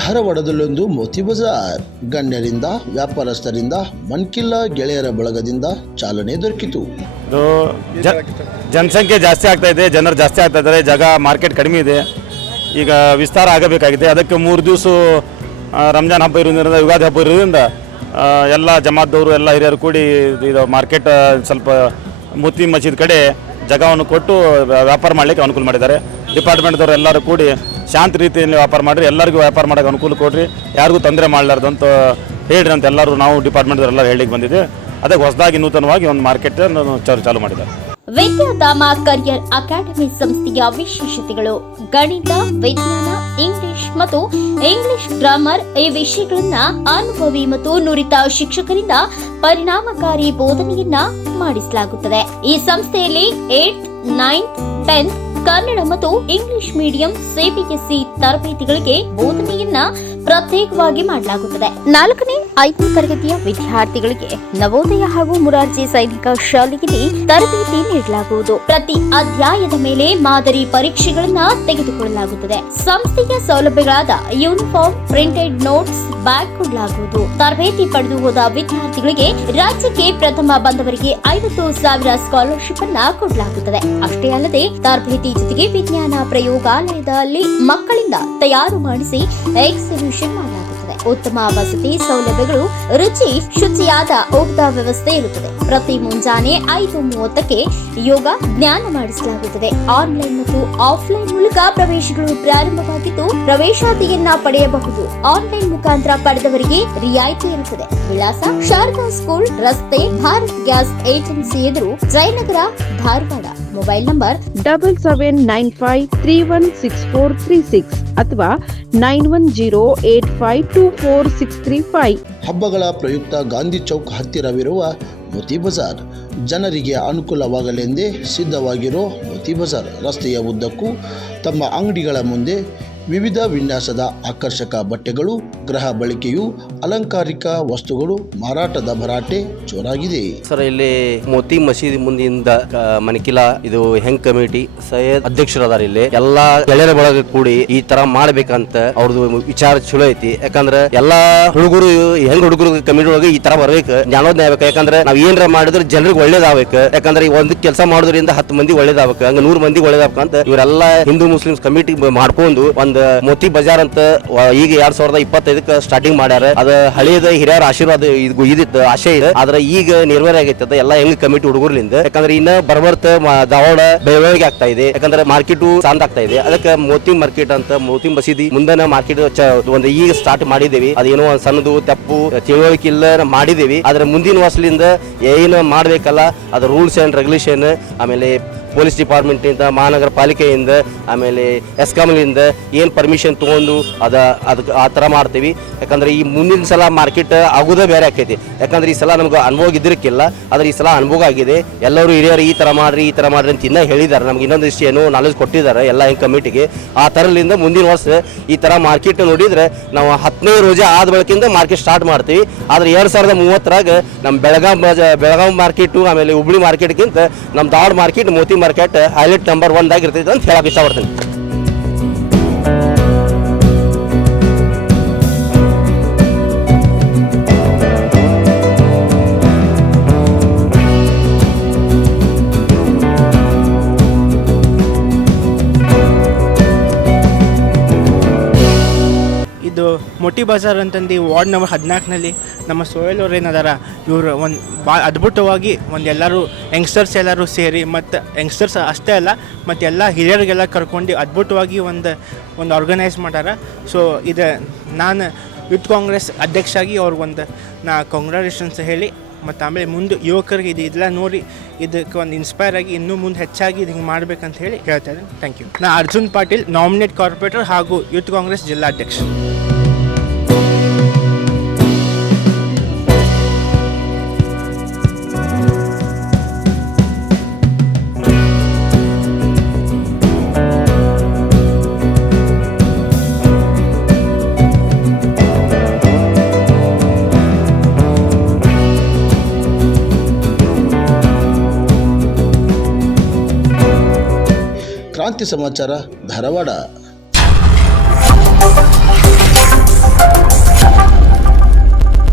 ಧಾರವಾಡದಲ್ಲೊಂದು ಮೋತಿ ಬಜಾರ್ ಗಣ್ಯರಿಂದ ವ್ಯಾಪಾರಸ್ಥರಿಂದ ಮನ್ಕಿಲ್ಲ ಗೆಳೆಯರ ಬಳಗದಿಂದ ಚಾಲನೆ ದೊರಕಿತು. ಜನಸಂಖ್ಯೆ ಜಾಸ್ತಿ ಆಗ್ತಾ ಇದೆ, ಜನರು ಜಾಸ್ತಿ ಆಗ್ತಾ ಇದ್ದಾರೆ, ಜಾಗ ಮಾರ್ಕೆಟ್ ಕಡಿಮೆ ಇದೆ, ಈಗ ವಿಸ್ತಾರ ಆಗಬೇಕಾಗಿದೆ. ಅದಕ್ಕೆ 3 ದಿವಸ ರಂಜಾನ್ ಹಬ್ಬ ಇರೋದ್ರಿಂದ, ಯುಗಾದಿ ಹಬ್ಬ ಇರೋದ್ರಿಂದ ಎಲ್ಲ ಜಮಾತ್ದವರು ಎಲ್ಲ ಹಿರಿಯರು ಕೂಡಿ ಇದು ಮಾರ್ಕೆಟ್ ಸ್ವಲ್ಪ ಮೋತಿ ಮಸೀದ್ ಕಡೆ ಜಾಗವನ್ನು ಕೊಟ್ಟು ವ್ಯಾಪಾರ ಮಾಡಲಿಕ್ಕೆ ಅನುಕೂಲ ಮಾಡಿದ್ದಾರೆ. ಡಿಪಾರ್ಟ್ಮೆಂಟ್ದವರು ಎಲ್ಲರೂ ಕೂಡಿ ಶಾಂತ ರೀತಿಯಲ್ಲಿ ವ್ಯಾಪಾರ ಮಾಡಿರಿ, ಎಲ್ಲರಿಗೂ ವ್ಯಾಪಾರ ಮಾಡೋಕ್ಕೆ ಅನುಕೂಲ ಕೊಡ್ರಿ, ಯಾರಿಗೂ ತೊಂದರೆ ಮಾಡಲಾರ್ದು ಅಂತ ಹೇಳ್ರಿ ಅಂತ ಎಲ್ಲರೂ ನಾವು ಡಿಪಾರ್ಟ್ಮೆಂಟ್ದವರೆಲ್ಲ ಹೇಳಿಕ್ಕೆ ಬಂದಿದೆ. ಅದಕ್ಕೆ ಹೊಸದಾಗಿ ನೂತನವಾಗಿ ಒಂದು ಮಾರ್ಕೆಟ್ ಚಾಲು ಮಾಡಿದ್ದಾರೆ. ವಿದ್ಯಾಧಾಮ ಕರಿಯರ್ ಅಕಾಡೆಮಿ ಸಂಸ್ಥೆಯ ವಿಶೇಷತೆಗಳು: ಗಣಿತ, ವಿಜ್ಞಾನ, ಇಂಗ್ಲಿಷ್ ಮತ್ತು ಇಂಗ್ಲಿಷ್ ಗ್ರಾಮರ್ ಈ ವಿಷಯಗಳನ್ನ ಅನುಭವಿ ಮತ್ತು ನುರಿತ ಶಿಕ್ಷಕರಿಂದ ಪರಿಣಾಮಕಾರಿ ಬೋಧನೆಯನ್ನ ಮಾಡಿಸಲಾಗುತ್ತದೆ. ಈ ಸಂಸ್ಥೆಯಲ್ಲಿ 8th, 9th, 10th ಕನ್ನಡ ಮತ್ತು ಇಂಗ್ಲಿಷ್ ಮೀಡಿಯಂ ಸಿಬಿಎಸ್ಇ ತರಬೇತಿಗಳಿಗೆ ಬೋಧನೆಯನ್ನ ಪ್ರತ್ಯೇಕವಾಗಿ ಮಾಡಲಾಗುತ್ತದೆ. 4ನೇ, 5ನೇ ತರಗತಿಯ ವಿದ್ಯಾರ್ಥಿಗಳಿಗೆ ನವೋದಯ ಹಾಗೂ ಮುರಾರ್ಜಿ ಸೈನಿಕ ಶಾಲೆಯಲ್ಲಿ ತರಬೇತಿ ನೀಡಲಾಗುವುದು. ಪ್ರತಿ ಅಧ್ಯಾಯದ ಮೇಲೆ ಮಾದರಿ ಪರೀಕ್ಷೆಗಳನ್ನ ತೆಗೆದುಕೊಳ್ಳಲಾಗುತ್ತದೆ. ಸಂಸ್ಥೆಯ ಸೌಲಭ್ಯಗಳಾದ ಯೂನಿಫಾರ್ಮ್, ಪ್ರಿಂಟೆಡ್ ನೋಟ್ಸ್, ಬ್ಯಾಗ್ ಕೊಡಲಾಗುವುದು. ತರಬೇತಿ ಪಡೆದು ಹೋದ ವಿದ್ಯಾರ್ಥಿಗಳಿಗೆ ರಾಜ್ಯಕ್ಕೆ ಪ್ರಥಮ ಬಂದವರಿಗೆ 50,000 ಸ್ಕಾಲರ್ಶಿಪ್ ಅನ್ನ ಕೊಡಲಾಗುತ್ತದೆ. ಅಷ್ಟೇ ಅಲ್ಲದೆ ತರಬೇತಿ ಜೊತೆಗೆ ವಿಜ್ಞಾನ ಪ್ರಯೋಗಾಲಯದಲ್ಲಿ ಮಕ್ಕಳಿಂದ ತಯಾರು ಮಾಡಿಸಿ ಎಕ್ಸಿಬಿಷನ್ ಮಾಡಲಾಗುತ್ತದೆ. ಉತ್ತಮ ವಸತಿ ಸೌಲಭ್ಯಗಳು, ರುಚಿ ಶುಚಿಯಾದ ಊಟದ ವ್ಯವಸ್ಥೆ ಇರುತ್ತದೆ. ಪ್ರತಿ ಮುಂಜಾನೆ 5:30ಕ್ಕೆ ಯೋಗ ಜ್ಞಾನ ಮಾಡಿಸಲಾಗುತ್ತದೆ. ಆನ್ಲೈನ್ ಮತ್ತು ಆಫ್ಲೈನ್ ಮೂಲಕ ಪ್ರವೇಶಗಳು ಪ್ರಾರಂಭವಾಗಿದ್ದು ಪ್ರವೇಶಾತಿಯನ್ನ ಪಡೆಯಬಹುದು. ಆನ್ಲೈನ್ ಮುಖಾಂತರ ಪಡೆದವರಿಗೆ ರಿಯಾಯಿತಿ ಇರುತ್ತದೆ. ವಿಳಾಸ: ಶಾರದಾ ಸ್ಕೂಲ್ ರಸ್ತೆ, ಭಾರತ್ ಗ್ಯಾಸ್ ಏಜೆನ್ಸಿ ಎದುರು, ಜಯನಗರ, ಧಾರವಾಡ. ಮೊಬೈಲ್ ನಂಬರ್ 7795316436 ಅಥವಾ 9108524635. ಹಬ್ಬಗಳ ಪ್ರಯುಕ್ತ ಗಾಂಧಿ ಚೌಕ್ ಹತ್ತಿರವಿರುವ ಮೋತಿ ಬಜಾರ್ ಜನರಿಗೆ ಅನುಕೂಲವಾಗಲೆಂದೇ ಸಿದ್ಧವಾಗಿರೋ ಮೋತಿ ಬಜಾರ್ ರಸ್ತೆಯ ಉದ್ದಕ್ಕೂ ತಮ್ಮ ಅಂಗಡಿಗಳ ಮುಂದೆ ವಿವಿಧ ವಿನ್ಯಾಸದ ಆಕರ್ಷಕ ಬಟ್ಟೆಗಳು, ಗೃಹ ಬಳಕೆಯು ಅಲಂಕಾರಿಕ ವಸ್ತುಗಳು ಮಾರಾಟದ ಭರಾಟೆ ಜೋರಾಗಿದೆ. ಸರ್, ಇಲ್ಲಿ ಮೋತಿ ಮಸೀದಿ ಮುಂದಿಂದ ಮನಕಿಲಾ ಇದು ಹೆಂಗ್ ಕಮಿಟಿ ಸೈಯದ್ ಅಧ್ಯಕ್ಷರದಾರ. ಇಲ್ಲಿ ಎಲ್ಲಾ ಗೆಳೆಯರ ಬಳಗ ಕೂಡಿ ಈ ತರ ಮಾಡ್ಬೇಕಂತ ಅವ್ರದ್ದು ವಿಚಾರ ಚಲೋ ಐತಿ. ಯಾಕಂದ್ರೆ ಎಲ್ಲಾ ಹುಡುಗರು ಕಮಿಟಿ ಒಳಗೆ ಈ ತರ ಬರ್ಬೇಕು, ಜ್ಞಾನೋದಯ ಆಗ್ಬೇಕು. ಯಾಕಂದ್ರೆ ನಾವ್ ಏನಾರ ಮಾಡಿದ್ರೆ ಜನರಿಗೆ ಒಳ್ಳೇದಾಗಬೇಕು. ಯಾಕಂದ್ರೆ ಈ ಒಂದು ಕೆಲಸ ಮಾಡೋದ್ರಿಂದ 10 ಮಂದಿ ಒಳ್ಳೇದಾಗಬೇಕು, ಹಂಗ 100 ಮಂದಿ ಒಳ್ಳೇದಾಗಬೇಕು ಅಂತ ಇವರೆಲ್ಲ ಹಿಂದೂ ಮುಸ್ಲಿಮ್ಸ್ ಕಮಿಟಿ ಮಾಡ್ಕೊಂಡು ಒಂದು ಮೋತಿ ಬಜಾರ್ ಅಂತ ಈಗ 2025ಕ್ಕೆ ಸ್ಟಾರ್ಟಿಂಗ್ ಮಾಡ್ಯಾರ. ಅದ ಹಳೆಯದ ಹಿರಿಯರ ಆಶೀರ್ವಾದ ಇದಿತ್ತು, ಆಶೆ ಇದೆ. ಆದ್ರೆ ಈಗ ನಿರ್ವಹಣೆ ಆಗೈತೆ ಎಲ್ಲ ಹೆಂಗ್ ಕಮಿಟಿ ಹುಡುಗರ್ಲಿಂದ. ಯಾಕಂದ್ರೆ ಇನ್ನ ಬರ್ಬರ್ತ ಧಾರವಾಡ ಬೆಳವಣಿಗೆ ಆಗ್ತಾ ಇದೆ. ಯಾಕಂದ್ರೆ ಮಾರ್ಕೆಟ್ ಶಾಂತ ಆಗ್ತಾ ಇದೆ. ಅದಕ್ಕೆ ಮೋತಿ ಮಾರ್ಕೆಟ್ ಅಂತ ಮೋತಿ ಮಸೀದಿ ಮುಂದನ ಮಾರ್ಕೆಟ್ ಒಂದು ಈಗ ಸ್ಟಾರ್ಟ್ ಮಾಡಿದೇವಿ. ಅದೇನೋ ಸಣ್ಣದು ತಪ್ಪು ತಿಳುವಳಿಕೆ ಇಲ್ಲ ಮಾಡಿದೇವಿ. ಆದ್ರೆ ಮುಂದಿನ ವರ್ಷದಿಂದ ಏನು ಮಾಡ್ಬೇಕಲ್ಲ ಅದು ರೂಲ್ಸ್ ಅಂಡ್ ರೆಗ್ಯುಲೇಷನ್, ಆಮೇಲೆ ಪೊಲೀಸ್ ಡಿಪಾರ್ಟ್ಮೆಂಟ್ ಇಂದ, ಮಹಾನಗರ ಪಾಲಿಕೆಯಿಂದ, ಆಮೇಲೆ ಎಸ್ಕಾಂಲಿಂದ ಏನು ಪರ್ಮಿಷನ್ ತಗೊಂಡು ಅದಕ್ಕೆ ಆ ಥರ ಮಾಡ್ತೀವಿ. ಯಾಕಂದ್ರೆ ಈ ಮುಂದಿನ ಸಲ ಮಾರ್ಕೆಟ್ ಆಗೋದೇ ಬೇರೆ ಆಕೈತಿ. ಯಾಕಂದ್ರೆ ಈ ಸಲ ನಮ್ಗೆ ಅನುಭವ ಇದ್ದಿರಕ್ಕಿಲ್ಲ, ಆದ್ರೆ ಈ ಸಲ ಅನುಭವ ಆಗಿದೆ. ಎಲ್ಲರೂ ಹಿರಿಯರು ಈ ಥರ ಮಾಡ್ರಿ ಅಂತ ಇನ್ನೂ ಹೇಳಿದ್ದಾರೆ. ನಮ್ಗೆ ಇನ್ನೊಂದಿಷ್ಟು ಏನೋ ನಾಲೆಜ್ ಕೊಟ್ಟಿದ್ದಾರೆ ಎಲ್ಲ ಹೆಂಗೆ ಕಮಿಟಿಗೆ. ಆ ಥರಲಿಂದ ಮುಂದಿನ ವರ್ಷ ಈ ಥರ ಮಾರ್ಕೆಟ್ ನೋಡಿದ್ರೆ ನಾವು 10ನೇ ರೋಜಾ ಆದ ಬಳಕಿಂದ ಮಾರ್ಕೆಟ್ ಸ್ಟಾರ್ಟ್ ಮಾಡ್ತೀವಿ. ಆದ್ರೆ 2030ರಾಗ ನಮ್ಮ ಬೆಳಗಾವಿ ಮಾರ್ಕೆಟು, ಆಮೇಲೆ ಹುಬ್ಳಿ ಮಾರ್ಕೆಟ್ಗಿಂತ ನಮ್ಮ Dharwad market Moti market highlight number 1 ಆಗಿರ್ತೈತೆ ಅಂತ ಹೇಳಕ್ ಇಷ್ಟಪಡ್ತೀನಿ. ಇದು ಮೋತಿ ಬಜಾರ್ ಅಂತಂದು ವಾರ್ಡ್ ನಂಬರ್ 14ನಲ್ಲಿ ನಮ್ಮ ಸೋಯಲ್ ಅವ್ರು ಏನದಾರ, ಇವರು ಒಂದು ಭಾಳ ಅದ್ಭುತವಾಗಿ ಎಲ್ಲರೂ ಯಂಗ್ಸ್ಟರ್ಸ್ ಎಲ್ಲರೂ ಸೇರಿ, ಮತ್ತು ಯಂಗ್ಸ್ಟರ್ಸ್ ಅಷ್ಟೇ ಅಲ್ಲ ಮತ್ತು ಎಲ್ಲ ಹಿರಿಯರಿಗೆಲ್ಲ ಕರ್ಕೊಂಡು ಅದ್ಭುತವಾಗಿ ಒಂದು ಆರ್ಗನೈಸ್ ಮಾಡ್ಯಾರ. ಸೊ ಇದು ನಾನು ಯೂತ್ ಕಾಂಗ್ರೆಸ್ ಅಧ್ಯಕ್ಷ ಆಗಿ ಅವ್ರಿಗೊಂದು ನಾ ಕಾಂಗ್ರ್ಯಾಚುಲೇಷನ್ಸ್ ಹೇಳಿ ಮತ್ತು ಆಮೇಲೆ ಮುಂದೆ ಯುವಕರಿಗೆ ಇದೆಲ್ಲ ನೋಡಿ ಇದಕ್ಕೆ ಒಂದು ಇನ್ಸ್ಪೈರ್ ಆಗಿ ಇನ್ನೂ ಮುಂದೆ ಹೆಚ್ಚಾಗಿ ಇದು ಹಿಂಗೆ ಮಾಡ್ಬೇಕಂತ ಹೇಳಿ ಹೇಳ್ತಾ ಇದ್ದೀನಿ. Thank you. ನಾ ಅರ್ಜುನ್ ಪಾಟೀಲ್, ನಾಮಿನೇಟ್ ಕಾರ್ಪೊರೇಟರ್ ಹಾಗೂ ಯೂತ್ ಕಾಂಗ್ರೆಸ್ ಜಿಲ್ಲಾಧ್ಯಕ್ಷ. ಕ್ರಾಂತಿ ಸಮಾಚಾರ ಧಾರವಾಡ.